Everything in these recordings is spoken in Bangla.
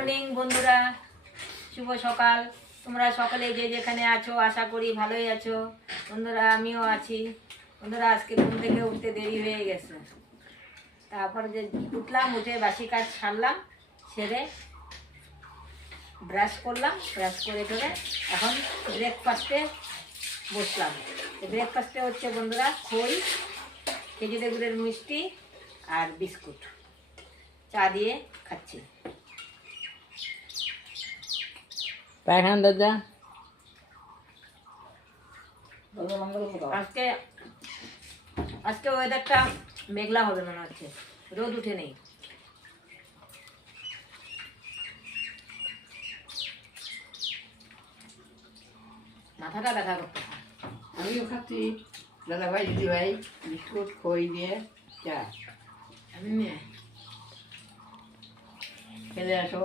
মর্নিং, বন্ধুরা। শুভ সকাল। তোমরা সকালে যে যেখানে আছো, আশা করি ভালোই আছো। বন্ধুরা, আমিও আছি। বন্ধুরা, আজকে ঘুম থেকে উঠতে দেরি হয়ে গেছে। তারপর যে উঠলাম, উঠে বাসি কাজ সারলাম, সেরে ব্রাশ করলাম ব্রাশ করে করে এখন ব্রেকফাস্টে বসলাম। ব্রেকফাস্টে হচ্ছে, বন্ধুরা, খই খেজুরে গুড়ের মিষ্টি আর বিস্কুট। চা দিয়ে খাচ্ছি। পায়খানা দাদা আজকে আজকে ওয়েদারটা মেঘলা হবে মনে হচ্ছে। রোদ উঠে নেই। মাথাটা ব্যথা করতে আমিও খাচ্ছি। দাদা ভাই দিদি ভাই বিস্কুট খই দিয়ে চা। আমি খেলে আসো।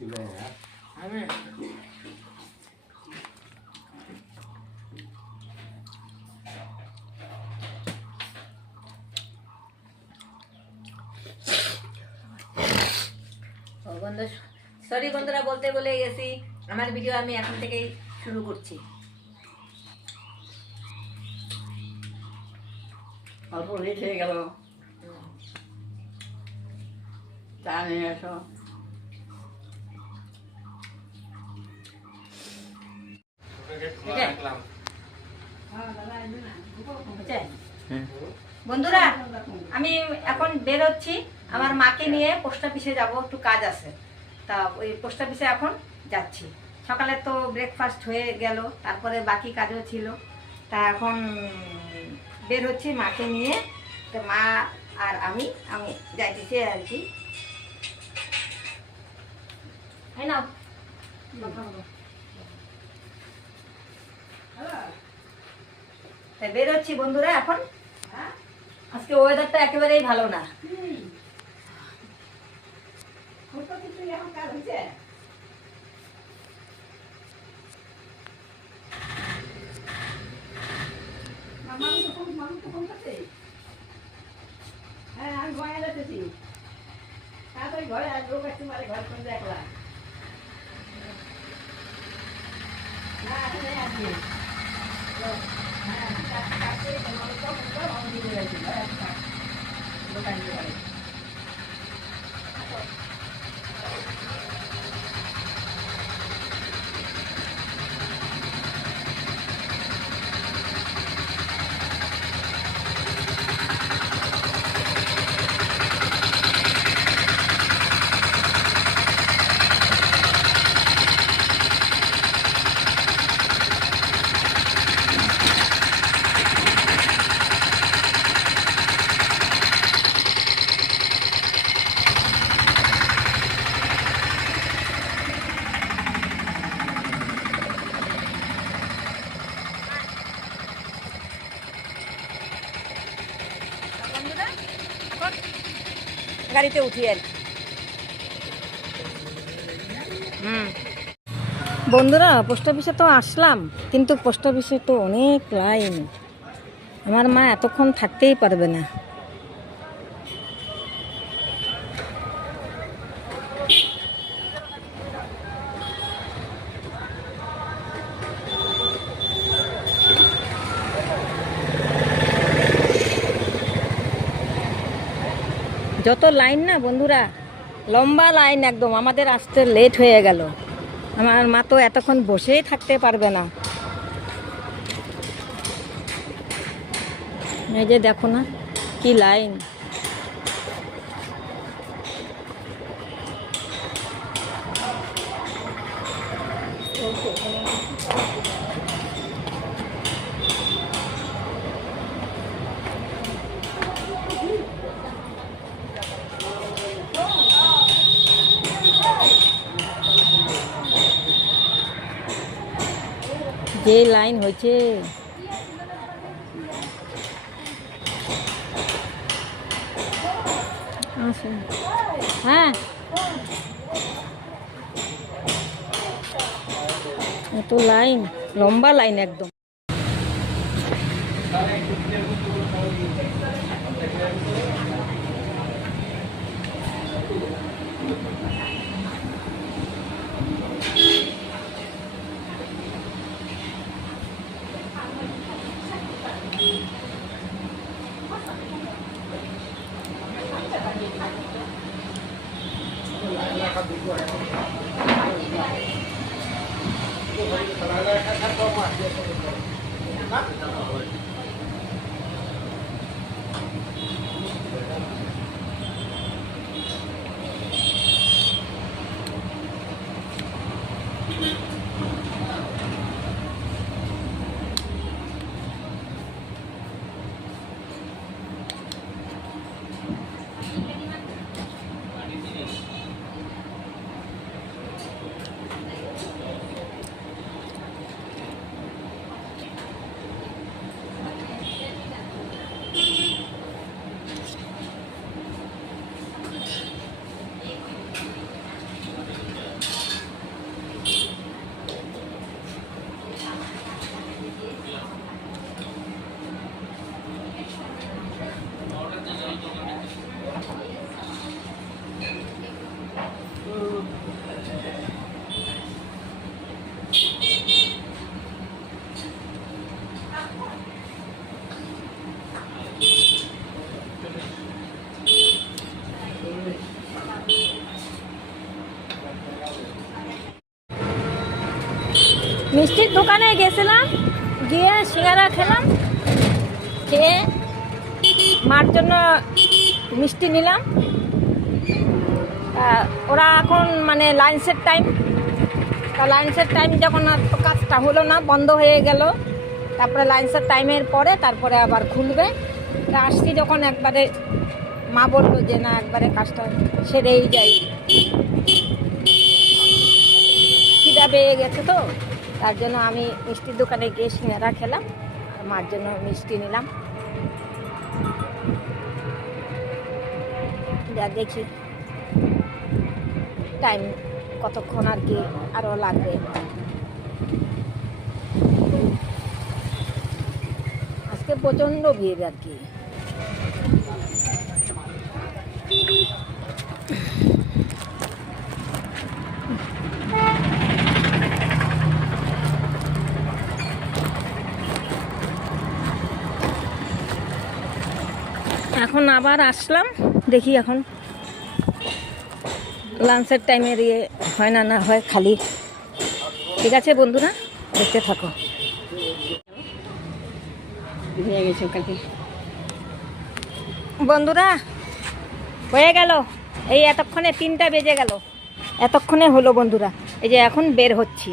আমি সরি বন্ধুরা বলতে বলে গেছি আমার ভিডিও আমি এখন থেকেই শুরু করছি। অল্প লেট হয়ে গেল। চা নিয়ে আসো বন্ধুরা আমি এখন বেরোচ্ছি। আমার মাকে নিয়ে পোস্ট অফিসে যাব একটু কাজ আছে। তা ওই পোস্ট অফিসে এখন যাচ্ছি। সকালে তো ব্রেকফাস্ট হয়ে গেল তারপরে বাকি কাজও ছিল। তা এখন বের হচ্ছি মাকে নিয়ে। তো মা আর আমি আমি যাই যাইতেছি আর কি। এই নাও তা বেরোচ্ছি বন্ধুরা এখন। আজকে ওয়েদারটা একেবারেই ভালো না। হ্যাঁ আমি ঘরে তাড়াতাড়ি ঘরে দেখলাম হ্যাঁ কাছে তোমার তো তো আমি দিয়ে যাচ্ছি দোকান দিয়ে গাড়িতে উঠি আর হুম। বন্ধুরা পোস্ট অফিসে তো আসলাম কিন্তু পোস্ট অফিসে তো অনেক লাইন। আমার মা এতক্ষণ থাকতেই পারবে না। লাইন না বন্ধুরা? লম্বা লাইন একদম। আমাদের আসতে লেট হয়ে গেল। আমার মা তো এতক্ষণ বসেই থাকতে পারবে না। এই যে দেখো না, কি লাইন। যে লাইন হয়েছে আসুন। হ্যাঁ এত লাইন লম্বা লাইন একদম মিষ্টির দোকানে গেছিলাম, গিয়ে সিঙ্গারা খেলাম, খেয়ে মার জন্য মিষ্টি নিলাম। ওরা এখন মানে লাইন্সের টাইম তা লাইন্সের টাইম যখন কাজটা হলো না, বন্ধ হয়ে গেল। তারপরে লাইন্সের টাইমের পরে তারপরে আবার খুলবে। তা আসছি যখন একবারে মা বলল যে, না, একবারে কাজটা সেরেই যাই। খিদা পেয়ে গেছে তো? তার জন্য আমি মিষ্টির দোকানে গিয়ে সিঙ্গারা খেলাম, মার জন্য মিষ্টি নিলাম। যা দেখি টাইম কতক্ষণ আর কি আরও লাগবে। আজকে প্রচণ্ড ভিড় আর কি। এখন আবার আসলাম, দেখি এখন লাঞ্চের টাইমের ইয়ে হয় না না হয় খালি। ঠিক আছে বন্ধুরা, দেখতে থাকো। বন্ধুরা, হয়ে গেল। এই এতক্ষণে তিনটা বেজে গেল। এতক্ষণে হলো বন্ধুরা, এই যে এখন বের হচ্ছি।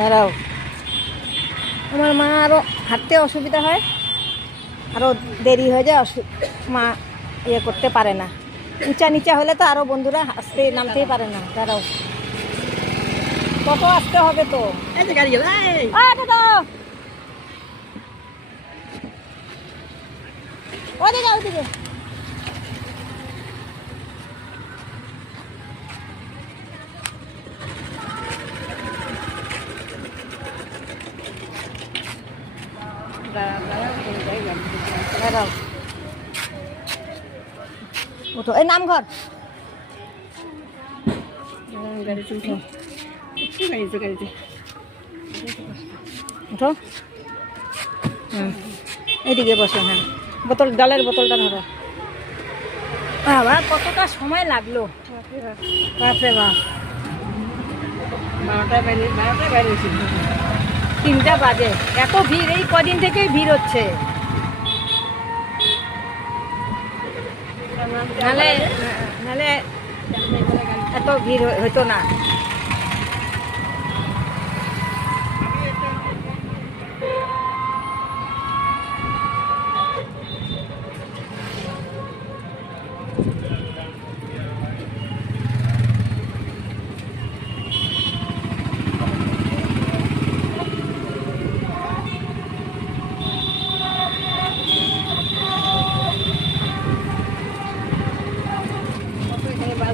দাঁড়াও। আমার মা আরও হাঁটতে অসুবিধা হয় আরও দেরি হয়ে যায় মা ইয়ে করতে পারে না। উঁচা নিচা হলে তো আরও বন্ধুরা আসতে নামতেই পারে না। দাঁড়াও। কত আসতে হবে তো। ওদিকে ওদিকে দাঁড়াও গাড়িতে উঠে। হুম এইদিকে বসো হ্যাঁ। বোতল, ডালের বোতলটা ধরো। বাবা, কতটা সময় লাগল। তিনটা বাজে। এত ভিড়, এই কদিন থেকেই ভিড় হচ্ছে। নালে নালে এত ভিড় হইতো না।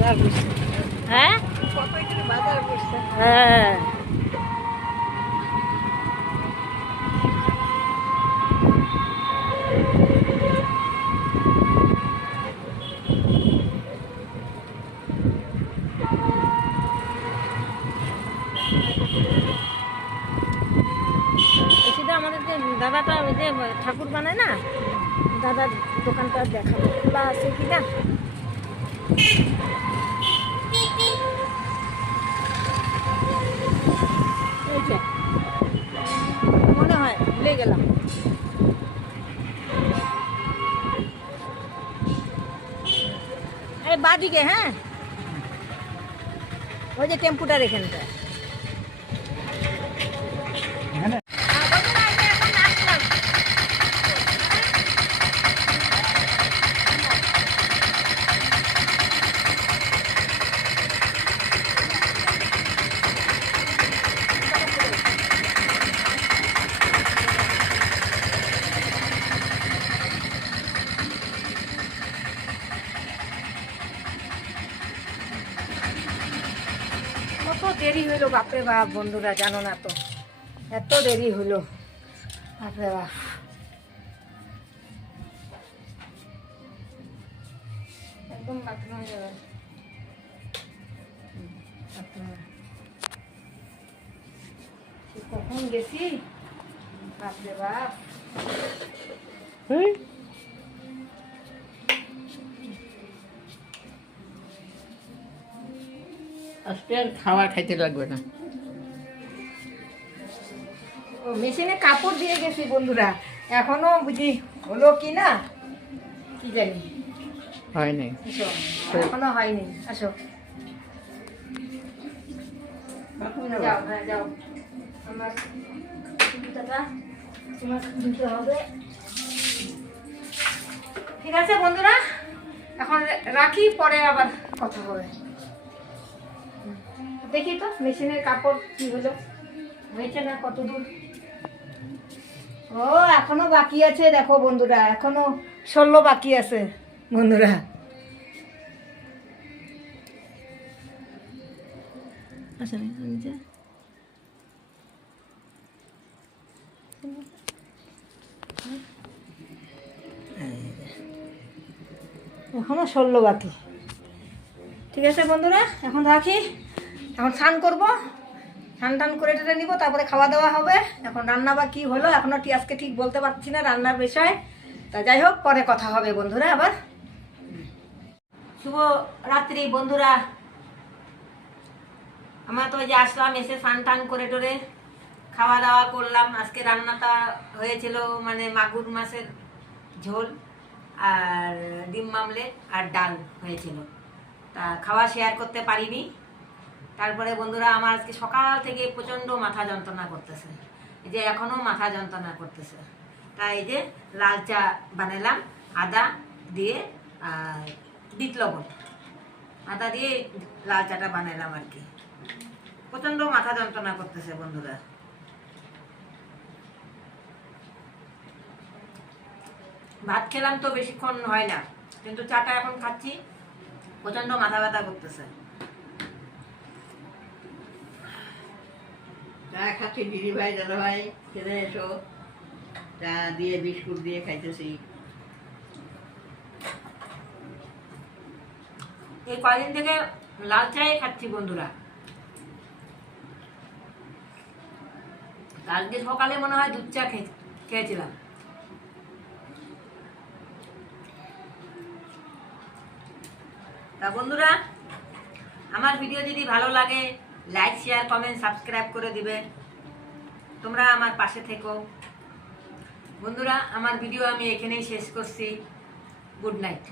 হ্যাঁ? হ্যাঁ। দাদাটা ওই যে ঠাকুর বানায় না দাদার দোকানটা দেখাবো। খোলা আছে কিনা মনে হয় ভুলে গেলাম। বাদিকে হ্যাঁ? ওই যে টেম্পুটার এখানটা কত দেরি হইল বাপরে বাপ বন্ধুরা জানো না তো, এত দেরি হলো। বাপরে বাপ একদম বাথরুম কখন বাপরে বাপ আজকে আর খাওয়া খাইতে লাগবে না। মেশিনে কাপড় দিয়ে গেছি বন্ধুরা। এখনও বুঝি হলো কি না? কি জানি। হয়নি। এখনও হয়নি। আসো। যাও হ্যাঁ যাও। আমার তোমার দিতে হবে। ঠিক আছে বন্ধুরা এখন রাখি পরে আবার কথা হবে। দেখি তো মেশিনের কাপড় কি হলো? হয়েছে না কত দূর ও এখনও বাকি আছে দেখো বন্ধুরা এখনও ষোলো বাকি আছে বন্ধুরা। আচ্ছা এখনও ষোলো বাকি। ঠিক আছে বন্ধুরা এখন রাখি। এখন স্নান করব। স্নান টান করে টেনে নিব, তারপরে খাওয়া দাওয়া হবে। এখন রান্না বা কী হলো এখনও আজকে ঠিক বলতে পারছি না রান্নার বিষয়। তা যাই হোক, পরে কথা হবে বন্ধুরা আবার। শুভ রাত্রি বন্ধুরা। আমরা তো যে আসলাম, এসে স্নান টান করে টোরে খাওয়া দাওয়া করলাম। আজকে রান্নাটা হয়েছিল মানে মাগুর মাছের ঝোল আর ডিম মামলেট আর ডাল হয়েছিল। তা খাওয়া শেয়ার করতে পারিনি। তারপরে বন্ধুরা আমার আজকে সকাল থেকে প্রচণ্ড মাথা যন্ত্রণা করতেছে। যে এখনও মাথা যন্ত্রণা করতেছে। তাই এই যে লাল চা বানালাম, আদা দিয়ে বিট লবণ। আদা দিয়ে লাল চাটা বানালাম আর কি। প্রচণ্ড মাথা যন্ত্রণা করতেছে বন্ধুরা। ভাত খেলাম তো বেশিক্ষণ হয় না, কিন্তু চাটা এখন খাচ্ছি। প্রচণ্ড মাথা ব্যথা করতেছে। খাচ্ছি দিদি ভাই, দাদা ভাই, খেতে এসো। চা দিয়ে, বিস্কুট দিয়ে খাইতেছি। এই কয়দিন থেকে লাল চাই খাচ্ছি বন্ধুরা। কালকে সকালে মনে হয় দুধ চা খেয়ে- খেয়েছিলাম। তা বন্ধুরা, আমার ভিডিও যদি ভালো লাগে, লাইক শেয়ার কমেন্ট সাবস্ক্রাইব করে দিবে। তোমরা আমার পাশে থেকো। বন্ধুরা আমার ভিডিও আমি এখানেই শেষ করছি। Good night.